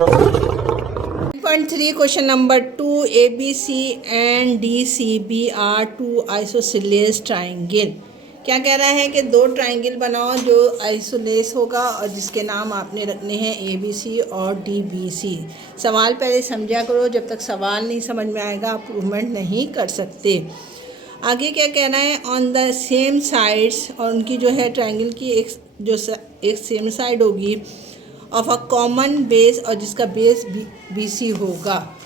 3 question number 2 ABC and DCB are two isosceles triangle. क्या कह रहा है कि दो ट्राइंगल बनाओ जो आइसोलेस होगा और जिसके नाम आपने रखने हैं ABC और DBC। सवाल पहले समझा करो, जब तक सवाल नहीं समझ में आएगा आप प्रूवमेंट नहीं कर सकते। आगे क्या कह रहा है, ऑन द सेम साइड्स, और उनकी जो है ट्राइंगल की एक सेम साइड होगी ऑफ अ कॉमन बेस, और जिसका बेस BC होगा।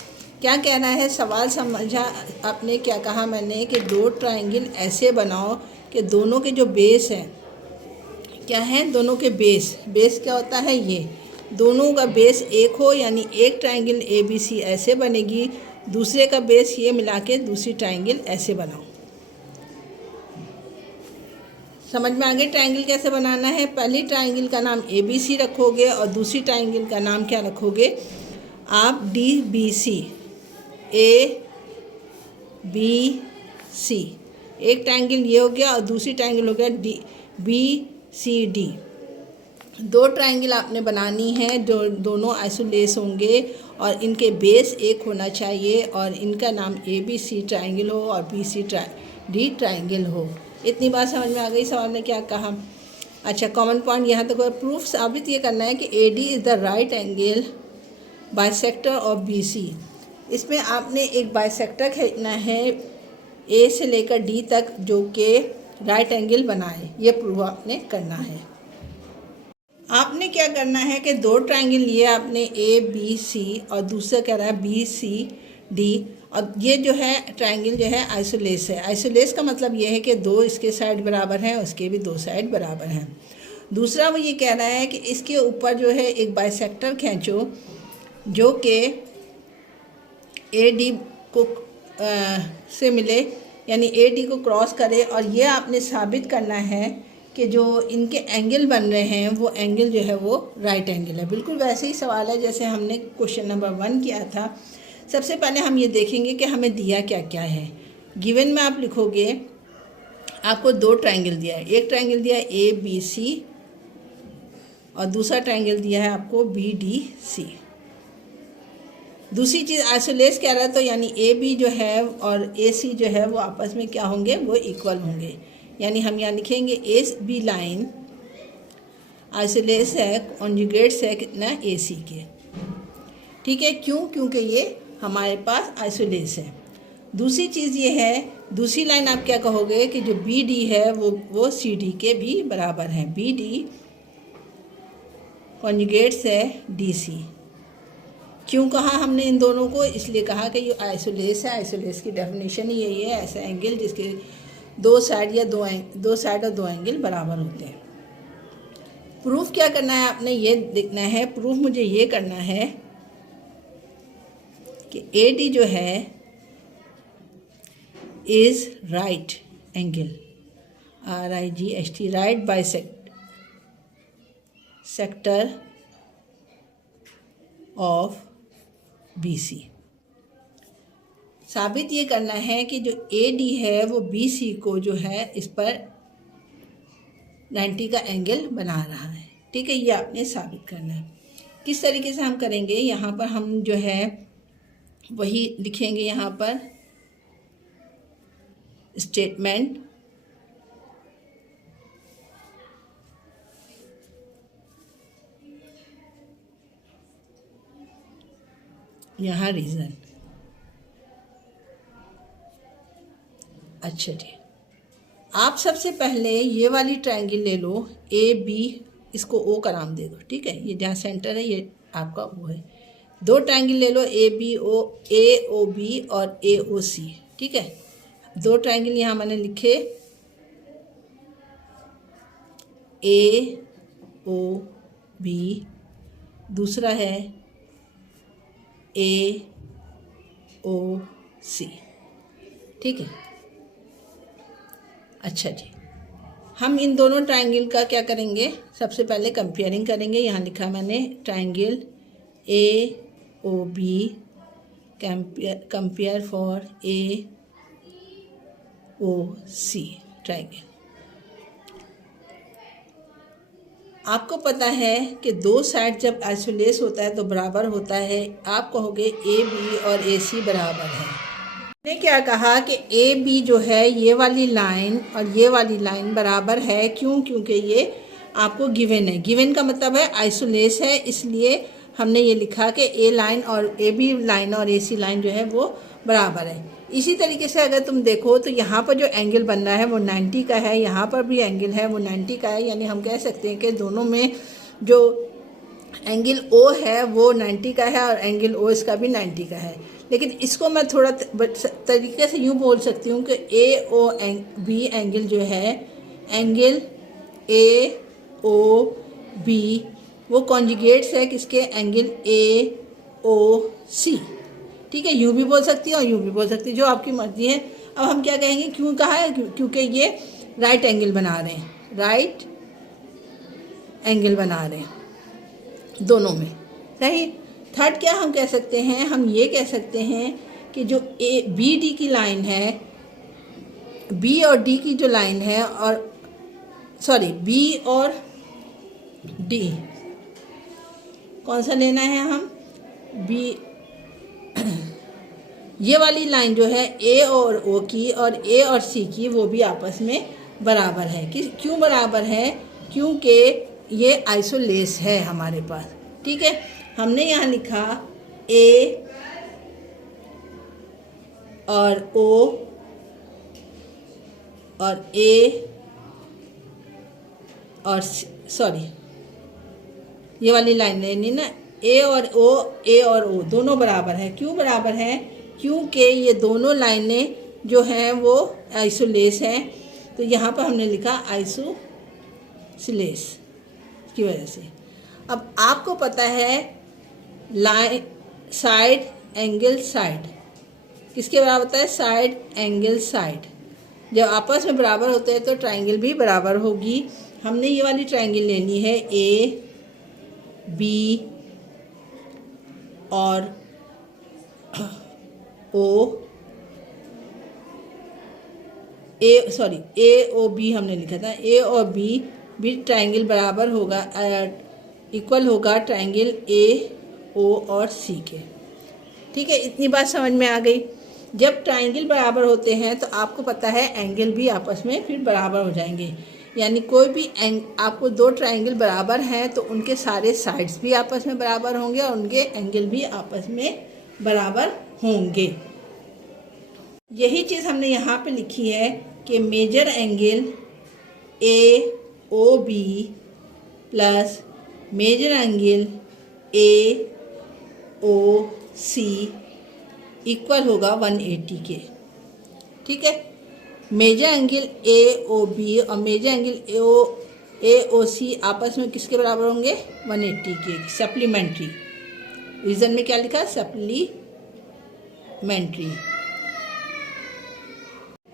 क्या कहना है, सवाल समझा आपने। क्या कहा मैंने कि दो ट्राइंगल ऐसे बनाओ कि दोनों के जो बेस हैं, क्या है, दोनों के बेस क्या होता है, ये दोनों का बेस एक हो, यानी एक ट्राइंगल ABC ऐसे बनेगी, दूसरे का बेस ये मिला के दूसरी ट्राइंगल ऐसे बनाओ। समझ में आ गई ट्राइंगल कैसे बनाना है। पहली ट्राइंगल का नाम ABC रखोगे और दूसरी ट्राइंगल का नाम क्या रखोगे आप, DBC, ABC। एक ट्राइंगल ये हो गया और दूसरी ट्राइंगल हो गया BCD। दो ट्राइंगल आपने बनानी है जो दोनों आइसोलेस होंगे और इनके बेस एक होना चाहिए और इनका नाम ABC ट्राइंगल हो और BCD ट्राइंगल हो। इतनी बात समझ में आ गई। सवाल ने क्या कहा, अच्छा कॉमन पॉइंट यहाँ तक। प्रूफ साबित ये करना है कि AD is the right angle bisector of BC। इसमें आपने एक बाइसेक्टर खींचना है A से लेकर D तक जो कि राइट एंगल बनाए, ये प्रूफ आपने करना है। आपने क्या करना है कि दो ट्राइंगल लिए आपने ABC और दूसरा कह रहा है BCD, और ये जो है ट्राइंगल जो है आइसोलेस है। आइसोलेस का मतलब ये है कि दो इसके साइड बराबर हैं, उसके भी दो साइड बराबर हैं। दूसरा वो ये कह रहा है कि इसके ऊपर जो है एक बाइसेक्टर खींचो जो कि AD को से मिले, यानी AD को क्रॉस करे, और ये आपने साबित करना है कि जो इनके एंगल बन रहे हैं वो एंगल जो है वो राइट एंगल है। बिल्कुल वैसे ही सवाल है जैसे हमने क्वेश्चन नंबर 1 किया था। सबसे पहले हम ये देखेंगे कि हमें दिया क्या क्या है। गिवन में आप लिखोगे, आपको दो ट्राइंगल दिया है, एक ट्राइंगल दिया है ABC और दूसरा ट्राइंगल दिया है आपको BDC। दूसरी चीज़ आइसोलेस कह रहा है, तो यानी AB जो है और AC जो है वो आपस में क्या होंगे, वो इक्वल होंगे। यानी हम यहाँ लिखेंगे AB लाइन आइसोलेस है, कॉन्जुगेट्स है कितना, AC के। ठीक है, क्यों, क्योंकि ये हमारे पास आइसोलेस है। दूसरी चीज़ ये है, दूसरी लाइन आप क्या कहोगे कि जो BD है वो CD के भी बराबर है। BD कॉन्जुगेट्स है DC। क्यों कहा हमने इन दोनों को, इसलिए कहा कि ये आइसोलेस है। आइसोलेस की डेफिनेशन ही यही है, ऐसा एंगल जिसके दो साइड या दो साइड और दो एंगल बराबर होते हैं। प्रूफ क्या करना है आपने, ये देखना है। प्रूफ मुझे ये करना है कि AD जो है is right angle, RIGHT, right bisector of BC। साबित ये करना है कि जो AD है वो BC को जो है इस पर 90 का एंगल बना रहा है। ठीक है, ये आपने साबित करना है। किस तरीके से हम करेंगे, यहाँ पर हम जो है वही लिखेंगे, यहाँ पर स्टेटमेंट, यहाँ रीज़न। अच्छा जी, आप सबसे पहले ये वाली ट्रायंगल ले लो AB, इसको O का नाम दे दो। ठीक है, ये जहाँ सेंटर है ये आपका O है। दो ट्रायंगल ले लो AOB और AOC। ठीक है, दो ट्रायंगल यहाँ मैंने लिखे AOB, दूसरा है AOC। ठीक है, अच्छा जी, हम इन दोनों ट्रायंगल का क्या करेंगे, सबसे पहले कंपेयरिंग करेंगे। यहाँ लिखा मैंने triangle AOB compare for AOC triangle. आपको पता है कि दो साइड जब आइसोलेस होता है तो बराबर होता है। आप कहोगे ए बी और ए सी बराबर है। मैंने क्या कहा कि ए बी जो है ये वाली लाइन और ये वाली लाइन बराबर है। क्यों? क्योंकि ये आपको गिवन है। गिवन का मतलब है आइसोलेस है, इसलिए हमने ये लिखा कि ए लाइन और ए बी लाइन और ए सी लाइन जो है वो बराबर है। इसी तरीके से अगर तुम देखो तो यहाँ पर जो एंगल बन रहा है वो 90 का है, यहाँ पर भी एंगल है वो 90 का है। यानी हम कह सकते हैं कि दोनों में जो एंगल ओ है वो 90 का है और एंगल ओ इसका भी 90 का है। लेकिन इसको मैं थोड़ा तरीके से यूँ बोल सकती हूँ कि ए ओ बी एंगल जो है, एंगल ए ओ बी वो कॉन्जुगेट्स है किसके? एंगल ए ओ सी। ठीक है, यूँ भी बोल सकती है और यूँ भी बोल सकती है, जो आपकी मर्जी है। अब हम क्या कहेंगे? क्यों कहा है? क्योंकि ये राइट एंगल बना रहे हैं, राइट एंगल बना रहे हैं दोनों में। सही। थर्ड क्या हम कह सकते हैं? हम ये कह सकते हैं कि जो ए बी डी की लाइन है, बी और डी की जो लाइन है, और सॉरी बी और डी, कौन सा लेना है हम? बी ये वाली लाइन जो है ए और ओ की और ए और सी की, वो भी आपस में बराबर है। क्यों बराबर है? क्योंकि ये आइसोलेस है हमारे पास। ठीक है, हमने यहाँ लिखा ए और ओ और ए और सॉरी ये वाली लाइन लेनी ना, ए और ओ दोनों बराबर है। क्यों बराबर है? क्योंकि ये दोनों लाइनें जो हैं वो आइसोलेस हैं। तो यहाँ पर हमने लिखा आइसोलेस की वजह से। अब आपको पता है लाइन साइड एंगल साइड किसके बराबर होता है? Side angle side. जब आपस में बराबर होते हैं तो ट्रायंगल भी बराबर होगी। हमने ये वाली ट्रायंगल लेनी है ए बी और ओ ए ओ बी हमने लिखा था। ए और बी भी ट्रायंगल बराबर होगा, इक्वल होगा ट्रायंगल ए ओ और सी के। ठीक है, इतनी बात समझ में आ गई। जब ट्रायंगल बराबर होते हैं तो आपको पता है एंगल भी आपस में फिर बराबर हो जाएंगे। यानी कोई भी आपको दो ट्रायंगल बराबर हैं तो उनके सारे साइड्स भी आपस में बराबर होंगे और उनके एंगल भी आपस में बराबर होंगे। यही चीज़ हमने यहाँ पे लिखी है कि measure angle A O B plus measure angle A O C equal होगा 180 के। ठीक है, measure angle A O B और measure angle A O C आपस में किसके बराबर होंगे? 180 के। सप्लीमेंट्री, रीजन में क्या लिखा? सप्लीमेंट्री।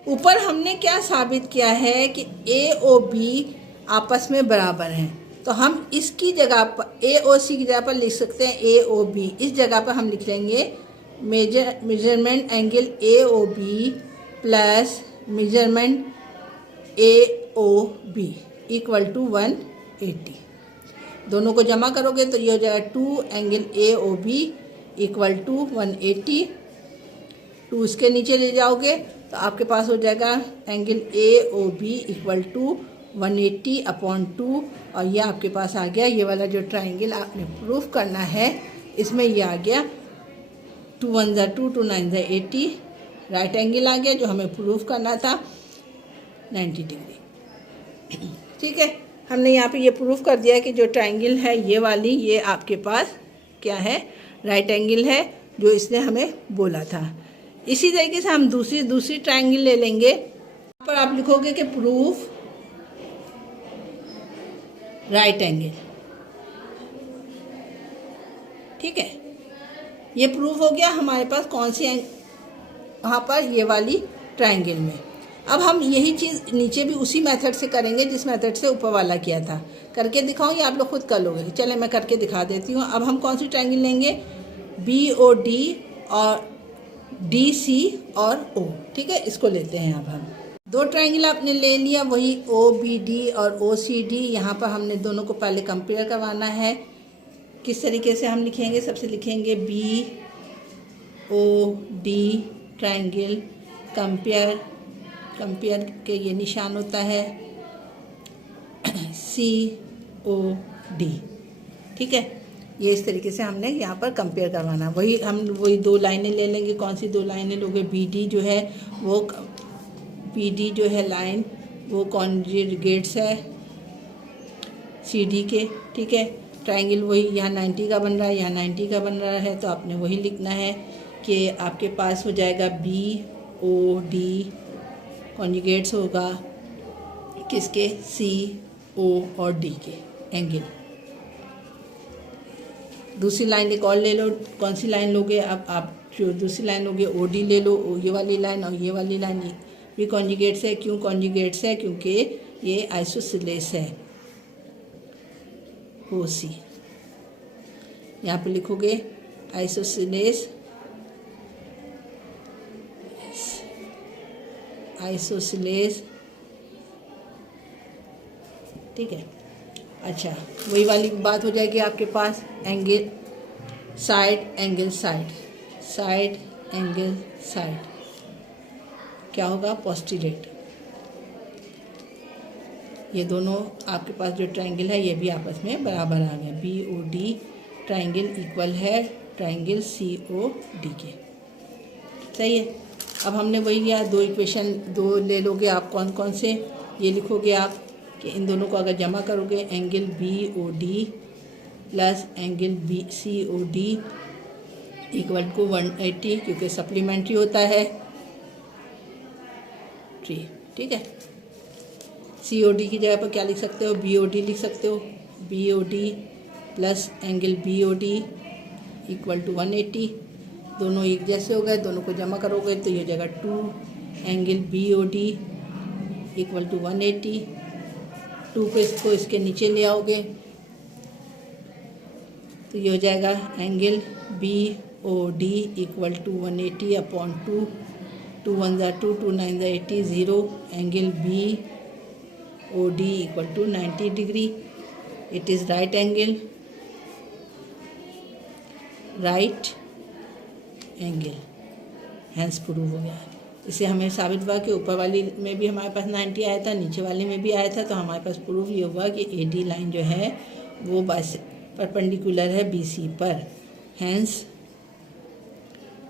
ऊपर हमने क्या साबित किया है कि ए ओ बी आपस में बराबर हैं। तो हम इसकी जगह पर ए ओ सी की जगह पर लिख सकते हैं ए ओ बी। इस जगह पर हम लिख लेंगे measurement angle A O B plus measurement A O B equal to 180। दोनों को जमा करोगे तो ये हो जाएगा 2 angle A O B equal to 180। 2 इसके नीचे ले जाओगे तो आपके पास हो जाएगा angle A O B equal to 180/2 और ये आपके पास आ गया। ये वाला जो ट्रायंगल आपने प्रूफ करना है इसमें ये आ गया 2 1 ज़ा 2 2 9 ज़ा 80, राइट एंगल आ गया जो हमें प्रूफ करना था 90 डिग्री। ठीक है, हमने यहाँ पे ये प्रूफ कर दिया कि जो ट्रायंगल है ये वाली, ये आपके पास क्या है? राइट एंगल है, जो इसने हमें बोला था। इसी तरीके से हम दूसरी ट्रायंगल ले लेंगे। यहाँ पर आप लिखोगे कि प्रूफ राइट एंगल। ठीक है, ये प्रूफ हो गया हमारे पास कौन सी वहाँ पर ये वाली ट्रायंगल में। अब हम यही चीज़ नीचे भी उसी मेथड से करेंगे जिस मेथड से ऊपर वाला किया था। करके दिखाऊं या आप लोग खुद कर लोगे? चले मैं करके दिखा देती हूँ। अब हम कौन सी ट्रायंगल लेंगे? बी ओ डी और डी सी और ओ। ठीक है, इसको लेते हैं अब हम। दो ट्रायंगल आपने ले लिया, वही ओ बी डी और ओ सी डी। यहाँ पर हमने दोनों को पहले कंपेयर करवाना है। किस तरीके से हम लिखेंगे? सबसे लिखेंगे B O D triangle compare, compare के ये निशान होता है सी ओ डी, ठीक है। ये इस तरीके से हमने यहाँ पर कंपेयर करवाना। वही दो लाइनें ले लेंगे। कौन सी दो लाइनें लोगे? बी डी जो है वो, बी डी जो है लाइन वो कॉन्जुगेट्स है सी डी के, ठीक है। ट्रायंगल वही यहाँ 90 का बन रहा है, यहाँ 90 का बन रहा है, तो आपने वही लिखना है कि आपके पास हो जाएगा बी ओ डी कॉन्जुगेट्स होगा किसके? सी ओ और डी के एंगल। दूसरी लाइन एक और ले लो। कौन सी लाइन लोगे? अब आप जो दूसरी लाइन लोगे ओ डी ले लो। ये वाली लाइन और ये वाली लाइन भी कॉन्जुगेट्स है। क्यों कॉन्जुगेट्स है? क्योंकि ये आइसोसेलेस है ओ सी। यहाँ पे लिखोगे आइसोसेलेस, आइसोसेलेस, ठीक है। अच्छा, वही वाली बात हो जाएगी आपके पास। Angle side, angle side, side angle side क्या होगा? पोस्टिलेट। ये दोनों आपके पास जो ट्रायंगल है ये भी आपस में बराबर आ गए। B O D triangle equal है ट्रायंगल सी ओ डी के, सही है। अब हमने वही लिया, दो इक्वेशन दो ले लोगे आप। कौन कौन से? ये लिखोगे आप कि इन दोनों को अगर जमा करोगे, angle B O D plus angle B C O D equal to 180, क्योंकि सप्लीमेंट्री होता है ठीक है। सी ओ डी की जगह पर क्या लिख सकते हो? बी ओ डी लिख सकते हो। B O D plus angle B O D equal to 180। दोनों एक जैसे हो गए, दोनों को जमा करोगे तो ये जगह 2 angle B O D equal to 180। 2 को इसके नीचे ले आओगे तो ये हो जाएगा angle B O D equal to 180 upon 2। 2 1 ज़ा 2, 2 9 ज़ा 80, 0। Angle B O D equal to 90 degree. It is right angle, right angle, hence prove हो गया। इससे हमें साबित हुआ कि ऊपर वाली में भी हमारे पास 90 आया था, नीचे वाले में भी आया था, तो हमारे पास प्रूफ ये हुआ कि ए डी लाइन जो है वो परपेंडिकुलर है बी सी पर, हैंस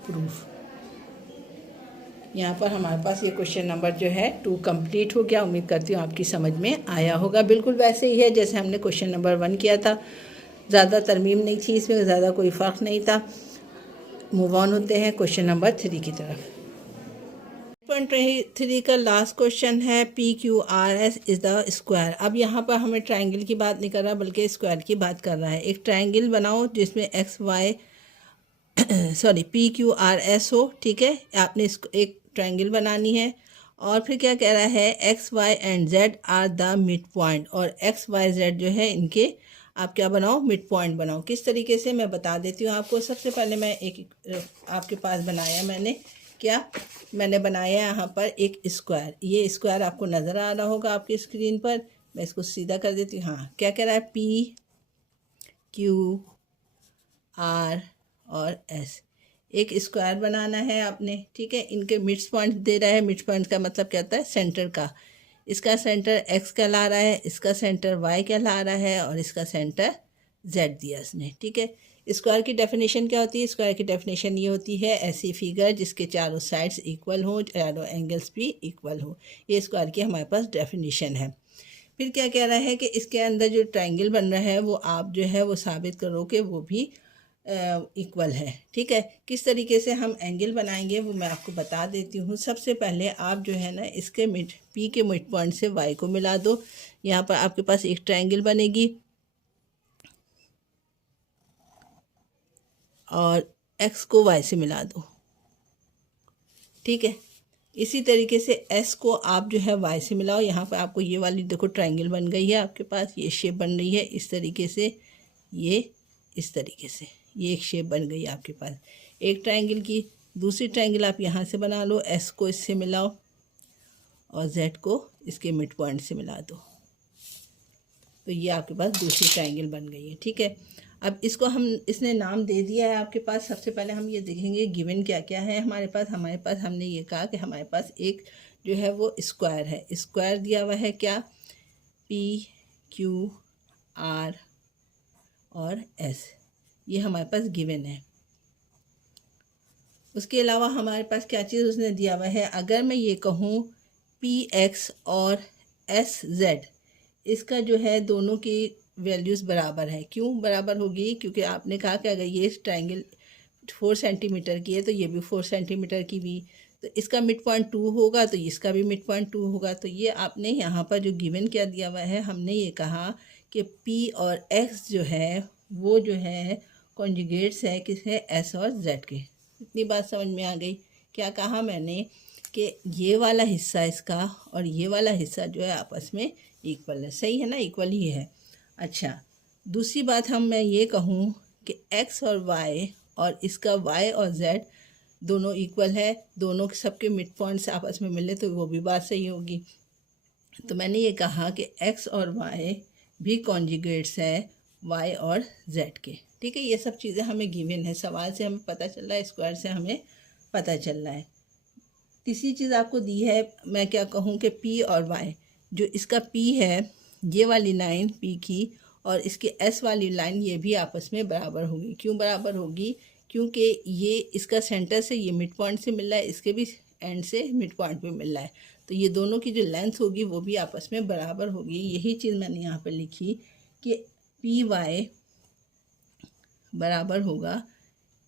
प्रूफ। यहाँ पर हमारे पास ये क्वेश्चन नंबर जो है 2 कंप्लीट हो गया। उम्मीद करती हूँ आपकी समझ में आया होगा। बिल्कुल वैसे ही है जैसे हमने क्वेश्चन नंबर 1 किया था। ज़्यादा तरमीम नहीं थी इसमें, ज़्यादा कोई फ़र्क नहीं था। मूव ऑन होते हैं क्वेश्चन नंबर 3 की तरफ। 3 का लास्ट क्वेश्चन है P Q R S is the square. अब यहाँ पर हमें ट्रायंगल की बात नहीं कर रहा बल्कि स्क्वायर की बात कर रहा है। एक ट्रायंगल बनाओ जिसमें X Y sorry P Q R S हो, ठीक है। आपने इसको एक ट्रायंगल बनानी है और फिर क्या कह रहा है? X Y and Z are the midpoint, और एक्स वाई जेड जो है इनके आप क्या बनाओ? मिड पॉइंट बनाओ। किस तरीके से मैं बता देती हूँ आपको। सबसे पहले मैं एक आपके पास बनाया मैंने बनाया यहाँ पर एक स्क्वायर। ये स्क्वायर आपको नज़र आ रहा होगा आपकी स्क्रीन पर। मैं इसको सीधा कर देती हूँ। हाँ, क्या कह रहा है? पी क्यू आर और एस, एक स्क्वायर बनाना है आपने, ठीक है। इनके मिड पॉइंट दे रहा है। मिड पॉइंट का मतलब क्या होता है? सेंटर का। इसका सेंटर एक्स कहला रहा है, इसका सेंटर वाई कहला रहा है और इसका सेंटर जेड दिया इसने, ठीक है। स्क्वायर की डेफिनेशन क्या होती है? स्क्वायर की डेफिनेशन ये होती है ऐसी फिगर जिसके चारों साइड्स इक्वल हो, चारों एंगल्स भी इक्वल हो। ये स्क्वायर की हमारे पास डेफिनेशन है। फिर क्या कह रहा है कि इसके अंदर जो ट्रायंगल बन रहा है वो आप जो है वो साबित करो कि वो भी इक्वल है, ठीक है। किस तरीके से हम एंगल बनाएंगे वो मैं आपको बता देती हूँ। सबसे पहले आप जो है ना इसके पी के मिड पॉइंट से वाई को मिला दो। यहाँ पर आपके पास एक ट्रायंगल बनेगी और एक्स को वाई से मिला दो, ठीक है। इसी तरीके से एस को आप जो है वाई से मिलाओ। यहाँ पर आपको ये वाली देखो ट्रायंगल बन गई है आपके पास, ये शेप बन रही है इस तरीके से, ये इस तरीके से, ये एक शेप बन गई आपके पास एक ट्रायंगल की। दूसरी ट्रायंगल आप यहाँ से बना लो, एस को इससे मिलाओ और z को इसके मिड पॉइंट से मिला दो, तो ये आपके पास दूसरी ट्रायंगल बन गई है। ठीक है, अब इसको हम इसने नाम दे दिया है आपके पास। सबसे पहले हम ये देखेंगे गिवन क्या क्या है हमारे पास हमने ये कहा कि हमारे पास एक जो है वो स्क्वायर है। स्क्वायर दिया हुआ है क्या, P Q R और S, ये हमारे पास गिवन है। उसके अलावा हमारे पास क्या चीज़ उसने दिया हुआ है, अगर मैं ये कहूँ PX और SZ, इसका जो है दोनों की वैल्यूज़ बराबर है। क्यों बराबर होगी, क्योंकि आपने कहा कि अगर ये ट्रायंगल 4 सेंटीमीटर की है तो ये भी 4 सेंटीमीटर की भी, तो इसका मिड पॉइंट 2 होगा तो इसका भी मिड पॉइंट 2 होगा। तो ये आपने यहाँ पर जो गिवन क्या दिया हुआ है, हमने ये कहा कि P और X जो है वो जो है कॉन्जुगेट्स है किसके, S और Z के। इतनी बात समझ में आ गई। क्या कहा मैंने कि ये वाला हिस्सा इसका और ये वाला हिस्सा जो है आपस में इक्वल है, सही है ना, इक्वल ही है। अच्छा, दूसरी बात मैं ये कहूँ कि x और y और इसका y और z दोनों इक्वल है, दोनों सबके मिड पॉइंट्स आपस में मिले तो वो भी बात सही होगी। तो मैंने ये कहा कि x और y भी कॉन्जुगेट्स है y और z के। ठीक है, ये सब चीज़ें हमें गिवन है, सवाल से हमें पता चल रहा है, स्क्वायर से हमें पता चल रहा है। तीसरी चीज़ आपको दी है, मैं क्या कहूँ कि p और y, जो इसका p है ये वाली लाइन p की और इसकी s वाली लाइन ये भी आपस में बराबर होगी। क्यों बराबर होगी, क्योंकि ये इसका सेंटर से ये मिड पॉइंट से मिल रहा है, इसके भी एंड से मिड पॉइंट पे मिल रहा है, तो ये दोनों की जो लेंथ होगी वो भी आपस में बराबर होगी। यही चीज़ मैंने यहाँ पर लिखी कि PY बराबर होगा,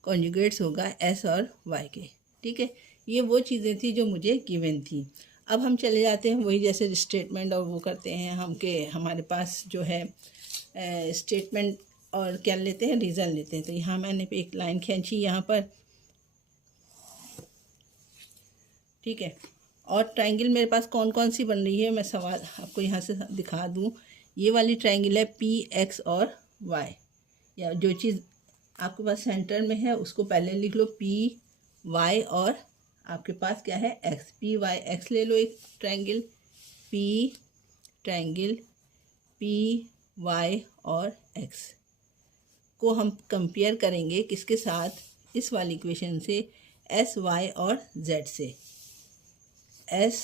कॉन्जुगेट्स होगा S और Y के। ठीक है, ये वो चीज़ें थी जो मुझे गिवन थी। अब हम चले जाते हैं वही जैसे स्टेटमेंट और वो करते हैं हम के हमारे पास जो है स्टेटमेंट और क्या लेते हैं, रीज़न लेते हैं। तो यहाँ मैंने एक लाइन खींची यहाँ पर, ठीक है, और ट्रायंगल मेरे पास कौन कौन सी बन रही है मैं सवाल आपको यहाँ से दिखा दूँ। ये वाली ट्रायंगल है PX और Y, या जो चीज़ आपके पास सेंटर में है उसको पहले लिख लो PY और आपके पास क्या है X, PYX ले लो एक ट्रायंगल, ट्रायंगल PY और X को हम कंपेयर करेंगे किसके साथ, इस वाली इक्वेशन से SY और Z से, SY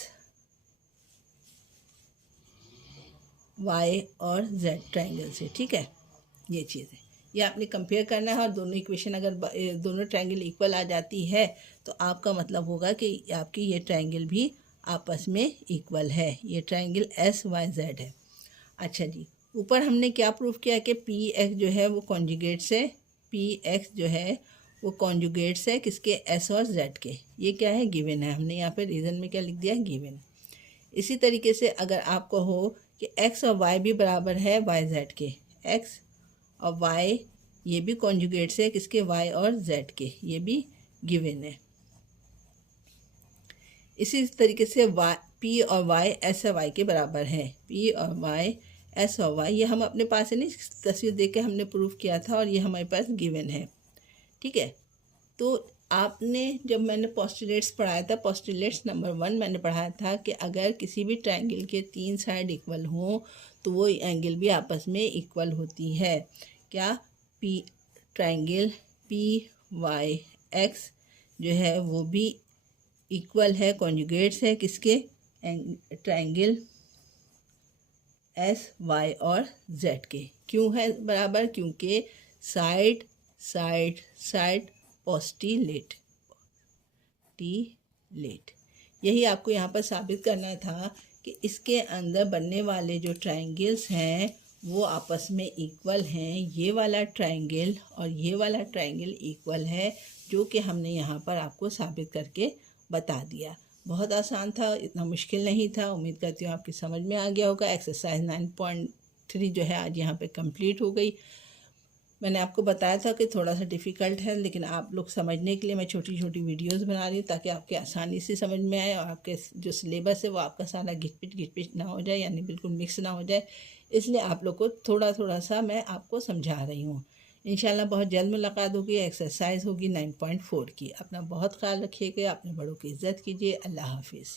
और Z ट्रायंगल से। ठीक है, ये चीज़ है, ये आपने कंपेयर करना है और दोनों इक्वेशन अगर दोनों ट्रायंगल इक्वल आ जाती है तो आपका मतलब होगा कि आपकी ये ट्रायंगल भी आपस में इक्वल है। ये ट्रायंगल SYZ है। अच्छा जी, ऊपर हमने क्या प्रूफ किया कि PX जो है वो कॉन्जुगेट्स है, PX जो है वो कॉन्जुगेट्स है किसके, S और Z के। ये क्या है, गिवन है। हमने यहाँ पे रीज़न में क्या लिख दिया, गिवन। इसी तरीके से अगर आपको हो कि X और Y भी बराबर है YZ के, X और Y ये भी कॉन्जुगेट्स है किसके, Y और Z के, ये भी गिवन है। इसी तरीके से P और Y S और Y के बराबर है, P और Y S और Y, ये हम अपने पास से नहीं तस्वीर देख के हमने प्रूफ किया था और ये हमारे पास गिवन है। ठीक है, तो आपने जब मैंने पोस्टुलेट्स पढ़ाया था, पोस्टुलेट्स नंबर 1 मैंने पढ़ाया था कि अगर किसी भी ट्रायंगल के 3 साइड इक्वल हों तो वो एंगल भी आपस में इक्वल होती है। क्या, ट्रायंगल PYX जो है वो भी इक्वल है, कॉन्जुगेट्स है किसके, ट्रायंगल SY और Z के। क्यों है बराबर, क्योंकि साइड साइड साइड पोस्टिलेट, यही आपको यहाँ पर साबित करना था कि इसके अंदर बनने वाले जो ट्रायंगल्स हैं वो आपस में इक्वल हैं। ये वाला ट्रायंगल और ये वाला ट्रायंगल इक्वल है, जो कि हमने यहाँ पर आपको साबित करके बता दिया। बहुत आसान था, इतना मुश्किल नहीं था। उम्मीद करती हूँ आपकी समझ में आ गया होगा। एक्सरसाइज 9.3 जो है आज यहाँ पे कंप्लीट हो गई। मैंने आपको बताया था कि थोड़ा सा डिफ़िकल्ट है, लेकिन आप लोग समझने के लिए मैं छोटी छोटी वीडियोस बना रही हूँ ताकि आपके आसानी से समझ में आए और आपके जो सिलेबस है वो आपका सारा घिट-पिट ना हो जाए, यानी बिल्कुल मिक्स ना हो जाए। इसलिए आप लोग को थोड़ा थोड़ा सा मैं आपको समझा रही हूँ। इंशाल्लाह बहुत जल्द मुलाकात होगी, एक्सरसाइज होगी 9.4 की। अपना बहुत ख्याल रखिएगा, अपने बड़ों की इज़्ज़त कीजिए। अल्लाह हाफिज़।